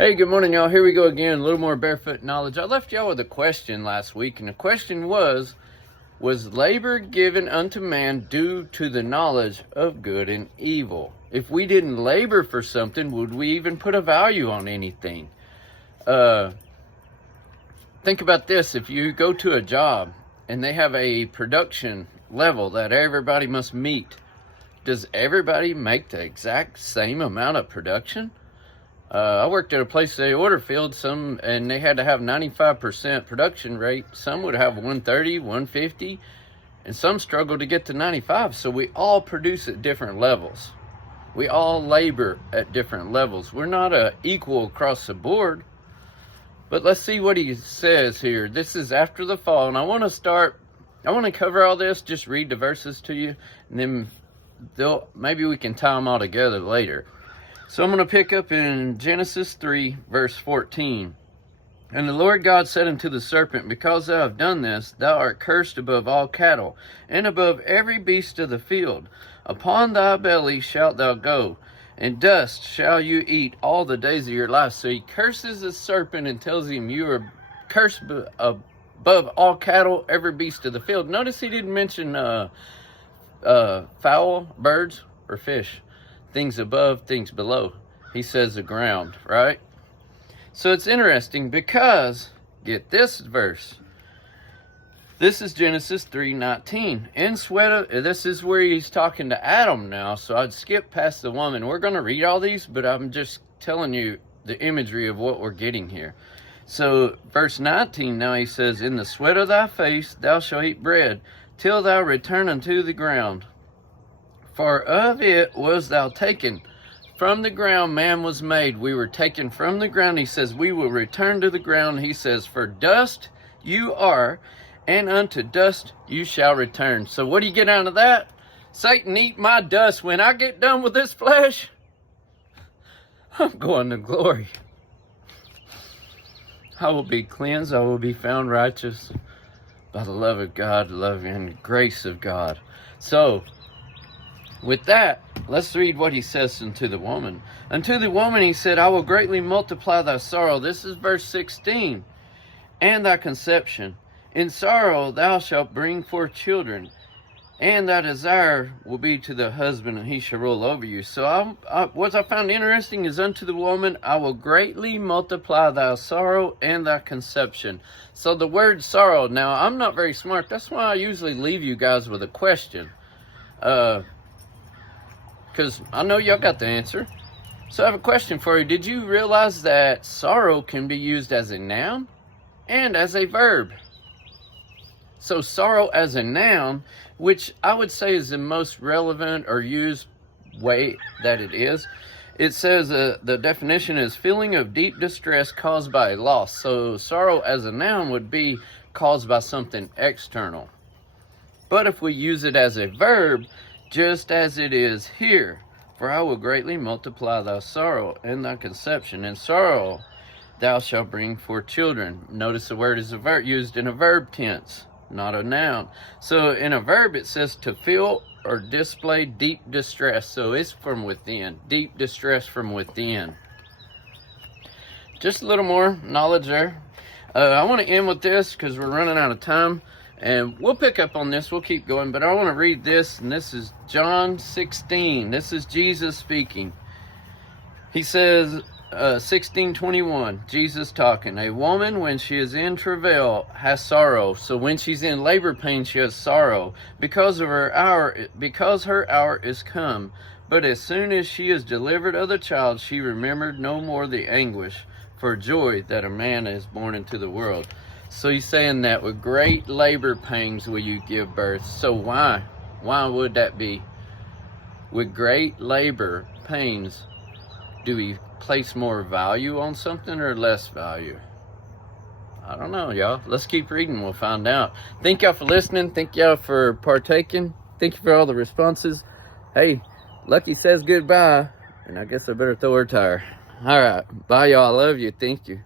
Hey, good morning, y'all. Here we go again. A little more barefoot knowledge. I left y'all with a question last week, and the question was labor given unto man due to the knowledge of good and evil? If we didn't labor for something, would we even put a value on anything? Think about this. If you go to a job and they have a production level that everybody must meet, does everybody make the exact same amount of production? I worked at a place they order filled and they had to have 95% production rate. Some would have 130, 150, and some struggle to get to 95. So we all produce at different levels. We all labor at different levels. We're not equal across the board. But let's see what he says here. This is after the fall, and I want to cover all this, just read the verses to you, and then maybe we can tie them all together later. So I'm going to pick up in Genesis 3, verse 14. And the Lord God said unto the serpent, Because thou hast done this, thou art cursed above all cattle, and above every beast of the field. Upon thy belly shalt thou go, and dust shall you eat all the days of your life. So he curses the serpent and tells him, you are cursed above all cattle, every beast of the field. Notice he didn't mention fowl, birds, or fish. Things above, things below. He says the ground, right? So it's interesting because, get this verse. This is Genesis 3:19. This is where he's talking to Adam now, so I'd skip past the woman. We're going to read all these, but I'm just telling you the imagery of what we're getting here. So, verse 19, now he says, In the sweat of thy face thou shalt eat bread, till thou return unto the ground. For of it was thou taken. From the ground man was made. We were taken from the ground. He says, we will return to the ground. He says, for dust you are, and unto dust you shall return. So what do you get out of that? Satan, eat my dust. When I get done with this flesh, I'm going to glory. I will be cleansed. I will be found righteous by the love of God, love and grace of God. So, with that, let's read what he says unto the woman. Unto the woman he said, I will greatly multiply thy sorrow. This is verse 16. And thy conception. In sorrow thou shalt bring forth children. And thy desire will be to the husband, and he shall rule over you. So what I found interesting is unto the woman, I will greatly multiply thy sorrow and thy conception. So the word sorrow, now I'm not very smart. That's why I usually leave you guys with a question. Because I know y'all got the answer. So I have a question for you. Did you realize that sorrow can be used as a noun and as a verb? So sorrow as a noun, which I would say is the most relevant or used way that it is. It says the definition is feeling of deep distress caused by a loss. So sorrow as a noun would be caused by something external. But if we use it as a verb, just as it is here, for I will greatly multiply thy sorrow and thy conception. In sorrow thou shalt bring forth children. Notice the word is used in a verb tense, not a noun. So in a verb it says to feel or display deep distress. So it's from within, deep distress from within. Just a little more knowledge there. I want to end with this because we're running out of time. And we'll pick up on this. We'll keep going. But I want to read this. And this is John 16. This is Jesus speaking. He says, 16:21. Jesus talking. A woman, when she is in travail, has sorrow. So when she's in labor pain, she has sorrow. Because her hour is come. But as soon as she is delivered of the child, she remembered no more the anguish for joy that a man is born into the world. So he's saying that with great labor pains will you give birth. So why? Why would that be? With great labor pains, do we place more value on something or less value? I don't know, y'all. Let's keep reading. We'll find out. Thank y'all for listening. Thank y'all for partaking. Thank you for all the responses. Hey, Lucky says goodbye, and I guess I better throw her tire. All right. Bye, y'all. I love you. Thank you.